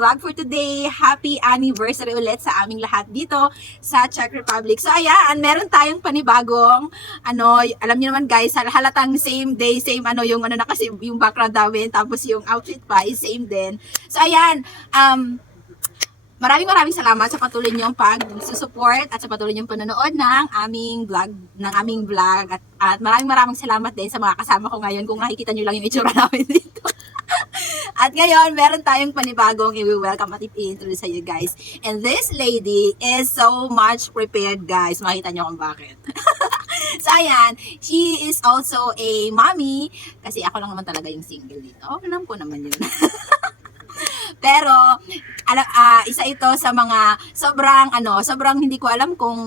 vlog for today. Happy anniversary ulit sa aming lahat dito sa Czech Republic. So ayan, meron tayong panibagong alam niyo naman guys, halatang same day, same yung na kasi yung background namin, tapos yung outfit pa is same din. So ayan, maraming salamat sa patuloy niyong pag-support at sa patuloy niyong panonood ng aming vlog at maraming salamat din sa mga kasama ko ngayon kung nakikita niyo lang yung itsura namin dito. At ngayon, meron tayong panibagong i-welcome at i-introduce sa you guys. And this lady is so much prepared guys. Makita niyo kung bakit. So ayan, she is also a mommy kasi ako lang naman talaga yung single dito. Alam ko naman yun. Pero isa ito sa mga sobrang hindi ko alam kung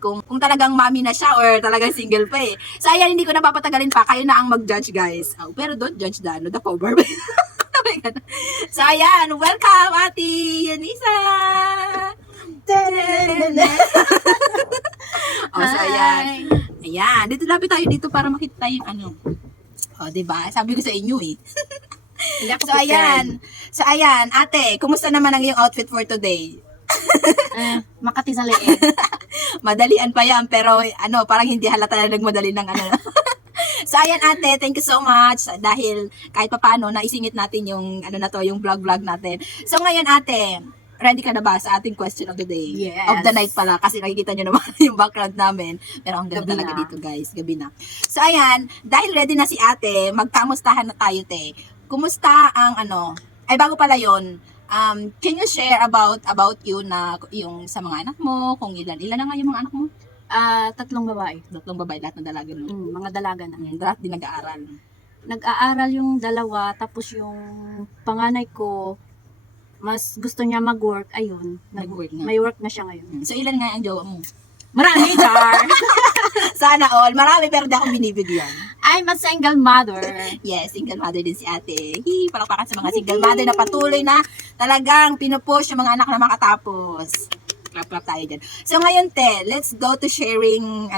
kung talagang mommy na siya or talagang single pa eh. So ayan, hindi ko na papatagalin pa, kayo na ang mag-judge guys. Pero don't judge the cover. So ayan, welcome Ate Yanisa. So ayan. Ayan, dito lapit tayo dito para makita tayo yung diba? Sabi ko sa inyo eh. So ayan, ate, kumusta naman ang iyong outfit for today? Makati sa liit. Madalian pa yan, pero parang hindi halata na nagmadali ng So ayan ate, thank you so much dahil kahit papaano naisingit natin yung yung vlog natin. So ngayon ate, ready ka na ba sa ating question of the day? Yes. Of the night pala, kasi nakikita nyo naman yung background namin. Pero ang ganda talaga dito guys, gabi na. So ayan, dahil ready na si ate, magkamustahan na tayo te. Kumusta ang bago pala yon, can you share about you na yung sa mga anak mo, kung ilan na nga yung mga anak mo? 3 babae. 3 babae, lahat ng dalaga no? Mga dalaga na. Lahat din nag-aaral. Nag-aaral yung dalawa, tapos yung panganay ko, mas gusto niya mag-work, ayun. Nag-work na. May work na siya ngayon. So ilan nga ang jowa mo? Marami, Char! Sana all. Marami pero di akong binibigyan. I'm a single mother. Yes, single mother din si ate. Palakpakan sa mga single mother na patuloy na talagang pinupush yung mga anak na makatapos. Clap tayo dyan. So ngayon te, let's go to sharing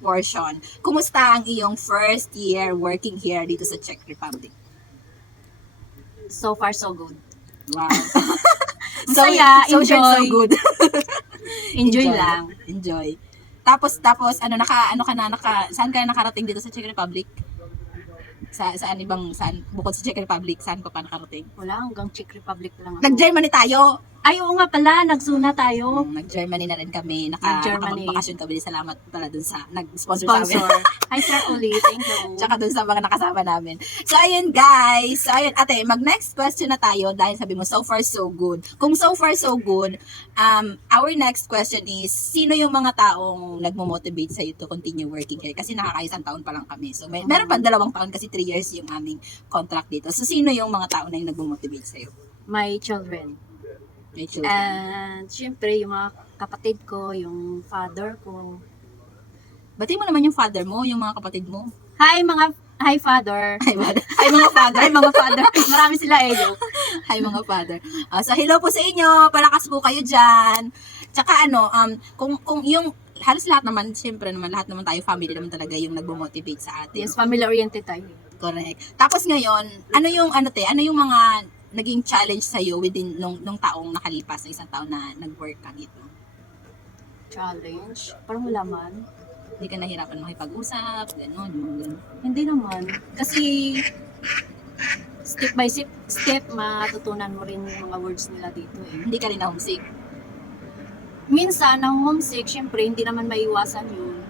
portion. Kumusta ang iyong first year working here dito sa Czech Republic? So far, so good. Wow. Masaya, so enjoy. So good. Enjoy lang. Enjoy. Tapos saan ka na nakarating dito sa Czech Republic? Saan bukod sa Czech Republic, saan ka pa nakarating? Wala, hanggang Czech Republic lang ako. Nag-Germany tayo. Ay, oo nga pala, nagsuna tayo. Nag-Germany na rin kami. Nag-Germany. Nakapag-bakasyon kami. Salamat pala dun sa nag-sponsor sa amin. Hi, Sir Uli. Thank you. Tsaka dun sa mga nakasama namin. So, ayun guys. So, ayun ate, mag-next question na tayo dahil sabi mo, so far so good. Kung so far so good, our next question is, sino yung mga taong nagmo-motivate sa'yo to continue working here? Kasi nakakaisang taon pa lang kami. So, meron pa 2 taon kasi 3 years yung aming contract dito. So, sino yung mga tao na yung nagmo-motivate sa'yo? My children. May children. And, syempre, yung mga kapatid ko, yung father ko. Bati mo naman yung father mo, yung mga kapatid mo. Hi, father. Ay, mga father. Hi, mga father. Marami sila Hi, mga father. So, hello po sa inyo. Palakas po kayo dyan. Tsaka, kung yung, halos lahat naman, syempre naman, lahat naman tayo, family naman talaga yung nagbo-motivate sa atin. Yes, family-oriented tayo. Correct. Tapos ngayon, ano yung mga naging challenge sa'yo within nung taong nakalipas, na isang taon na nag-work ka dito? Challenge? Parang wala man. Hindi ka nahirapan makipag-usap, gano'n. Hindi naman. Kasi, step by step, matutunan mo rin yung mga words nila dito eh. Hindi ka rin na-homesick. Minsan, ang homesick, syempre, hindi naman maiwasan yun.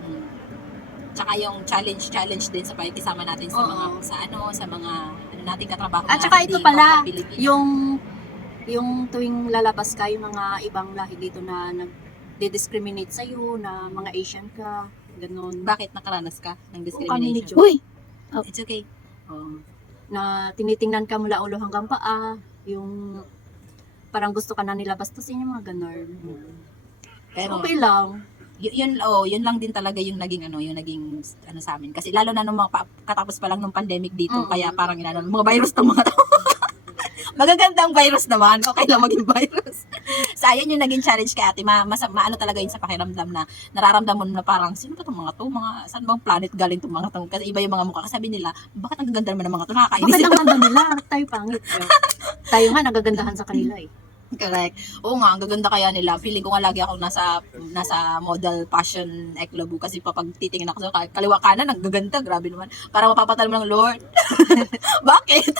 Tsaka yung challenge din sa pakikisama natin sa Oo. sa mga nating katrabaho. At na saka hindi ito pala, Pilipino. yung tuwing lalabas ka, yung mga ibang lahi dito na nagde-discriminate sa'yo, na mga Asian ka, ganun. Bakit nakaranas ka ng Kami ni discrimination? Jo. Uy! It's okay. Oh. Na tinitingnan ka mula ulo hanggang paa, yung parang gusto ka na nila bastusin, yung mga ganun. Pero Okay lang. yun lang din talaga yung naging sa amin. Kasi lalo na nung katapos pa lang nung pandemic dito, Mm-mm. kaya parang mga virus tong mga to. Magagandang virus naman. Okay lang maging virus. So, ayan yung naging challenge kay ate. Maano talaga yun sa pakiramdam na nararamdaman mo na parang, sino ba itong mga to? Saan bang planet galing itong mga to? Kasi iba yung mga mukha. Kasi sabi nila, bakit ang gaganda naman ng mga to? Nakakainis Bakit sila. ang ganda nila? Tayo pangit. Tayo nga nagagandahan sa kanila eh. Correct. Oo nga, ang gaganda kaya nila. Feeling ko nga lagi ako nasa model fashion eklabu kasi pag titingin ako sa kaliwa kanan, ang gaganda. Grabe naman. Para mapapatal mo ng Lord. Bakit?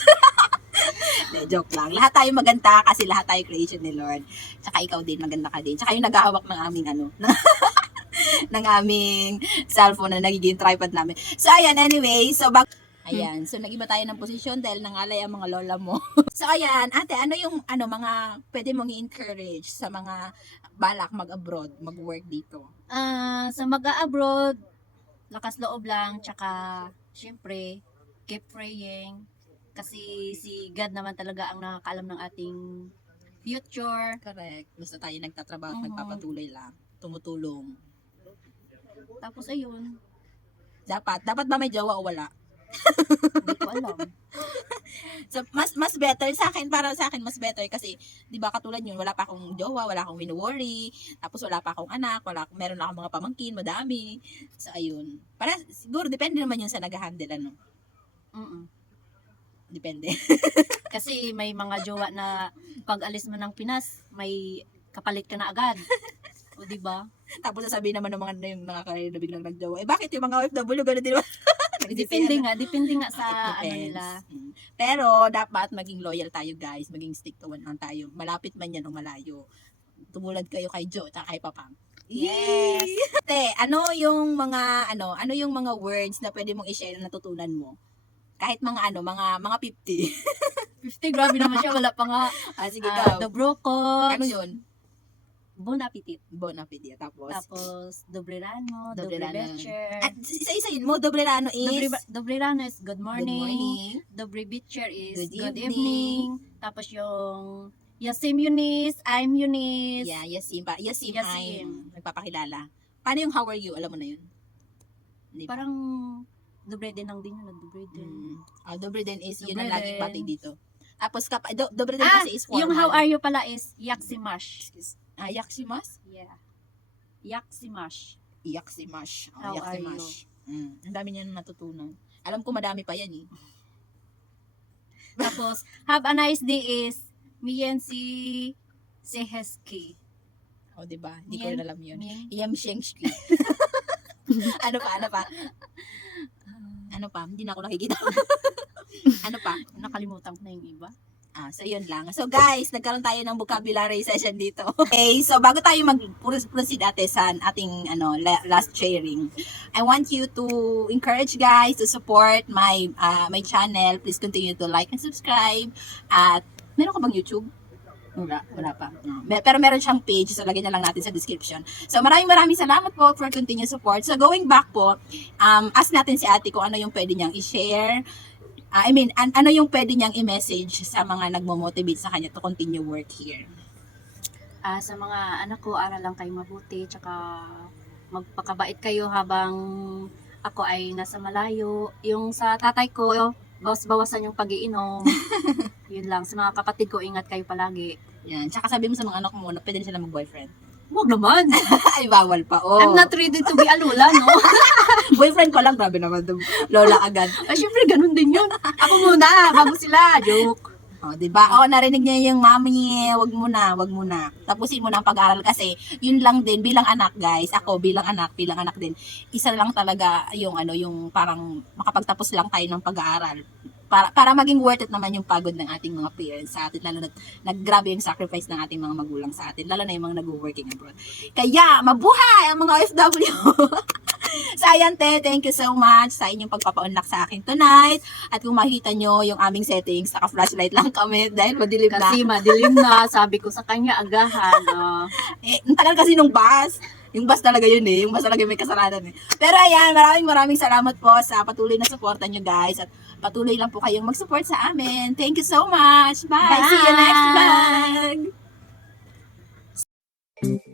De, joke lang. Lahat tayo maganda kasi lahat tayo creation ni Lord. Tsaka ikaw din, maganda ka din. Tsaka yung naghahawak ng aming ng aming cellphone na nagiging tripod namin. So, ayan, anyway. So, ayan. So, nag-iba tayo ng posisyon dahil nangalay ang mga lola mo. So, ayan. Ate, ano yung mga pwede mong i-encourage sa mga balak mag-abroad, mag-work dito? Sa mag-abroad, lakas loob lang, tsaka syempre, keep praying. Kasi si God naman talaga ang nakakaalam ng ating future. Correct. Basta tayo nagtatrabaho at Mhm. nagpapatuloy lang. Tumutulong. Tapos ayun, Dapat ba may jowa o wala? hindi ko alam. So, mas better para sa akin mas better kasi 'di ba katulad yun, wala pa akong jowa, wala akong wino-worry, tapos wala pa akong anak, meron na akong mga pamangkin, madami. So ayun. Para siguro depende naman yun sa nag-handle ano. Mm-mm. Depende. Kasi may mga jowa na pag alis mo ng Pinas, may kapalit ka na agad. O di ba? Tapos sasabihin naman ng yung mga karir na biglang nagjowa. Bakit yung mga OFW gano'n din ba? Depende nga sa ano Depends. nila. Pero dapat maging loyal tayo guys, maging stick to one lang tayo. Malapit man yan o malayo. Tumulad kayo kay Jo at kay Papang. Yes. Te, ano yung mga words na pwede mong i-share na natutunan mo? Kahit mga mga 50. 50, grabe naman siya. Wala pa nga. Sige daw. Dobrokot. Ano yun? Bon appetit. Bon appetit. Tapos Dobrerano, Dobrerano. Dobrebecher. At isa-isa yun mo, Dobrerano is Dobrerano is good good morning. morning. Dobrebecher is Good good evening. evening. Tapos yung Yasim Eunice, I'm Eunice. Yeah, Yasim. Yasim. I'm nagpapakilala. Paano yung how are you? Alam mo na yun? Hindi pa. Parang Dobreden lang din yun. Dobreden. Dobreden is yun ang Dobreden. laging pati dito. Tapos Dobreden kasi is formal. yung how are you pala is Yaksimash. Yaksimas? Yeah. Yaksimash. Yaksimash. How are you? Yaksimash. Ang dami niya natutunan. Alam ko madami pa yan eh. Tapos, have a nice day is Miyensi Seheski. O, diba? Hindi ko rin alam yun. Mien- Yamshengshki. Ano pa? Ano pa? Hindi na ako nakikita. Ano pa? Nakalimutan ko na yung iba. So yun lang. So guys, nagkaroon tayo ng vocabulary session dito. Okay, so bago tayo mag-proceed ate sa ating last sharing, I want you to encourage guys to support my channel. Please continue to like and subscribe. At meron ka bang YouTube? Wala pa. No. Pero meron siyang page, so lagyan na lang natin sa description. So maraming salamat po for continued support. So going back po, ask natin si ate kung ano yung pwede niyang i-share. Ano yung pwede niyang i-message sa mga nagmo-motivate sa kanya to continue work here? Sa mga anak ko, aral lang kayo mabuti, tsaka magpakabait kayo habang ako ay nasa malayo. Yung sa tatay ko, bawas-bawasan yung pag-iinom. Yun lang. Sa mga kapatid ko, ingat kayo palagi. Yan. Tsaka sabi mo sa mga anak mo na pwede na sila mag-boyfriend. Huwag naman. Ay, bawal pa. Oh. I'm not ready to be a lola, no? Boyfriend pa lang, grabe naman. Lola agad. Syempre, ganun din yun. Ako muna, bago sila. Joke. Diba? Narinig niya yung mami, wag mo na. Tapusin mo na ang pag-aaral kasi yun lang din bilang anak, guys. Ako bilang anak din. Isa lang talaga yung parang makapagtapos lang tayo ng pag-aaral. Para maging worth it naman yung pagod ng ating mga parents sa atin, lalo na naggrabe yung sacrifice ng ating mga magulang sa atin, lalo na yung mga nag-working abroad. Kaya, mabuhay ang mga OFW! So, ayan, thank you so much sa inyong pagpapa-unlock sa akin tonight. At kung makikita nyo yung aming settings, naka-flashlight lang kami dahil madilim na. Kasi madilim na. Sabi ko sa kanya, agahan. Ang tagal kasi nung bus. Yung bus talaga yun eh. Yung bus talaga may kasalanan eh. Pero ayan, maraming salamat po sa patuloy na supportan nyo guys. At patuloy lang po kayong mag-support sa amin. Thank you so much. Bye! Bye. See you next vlog!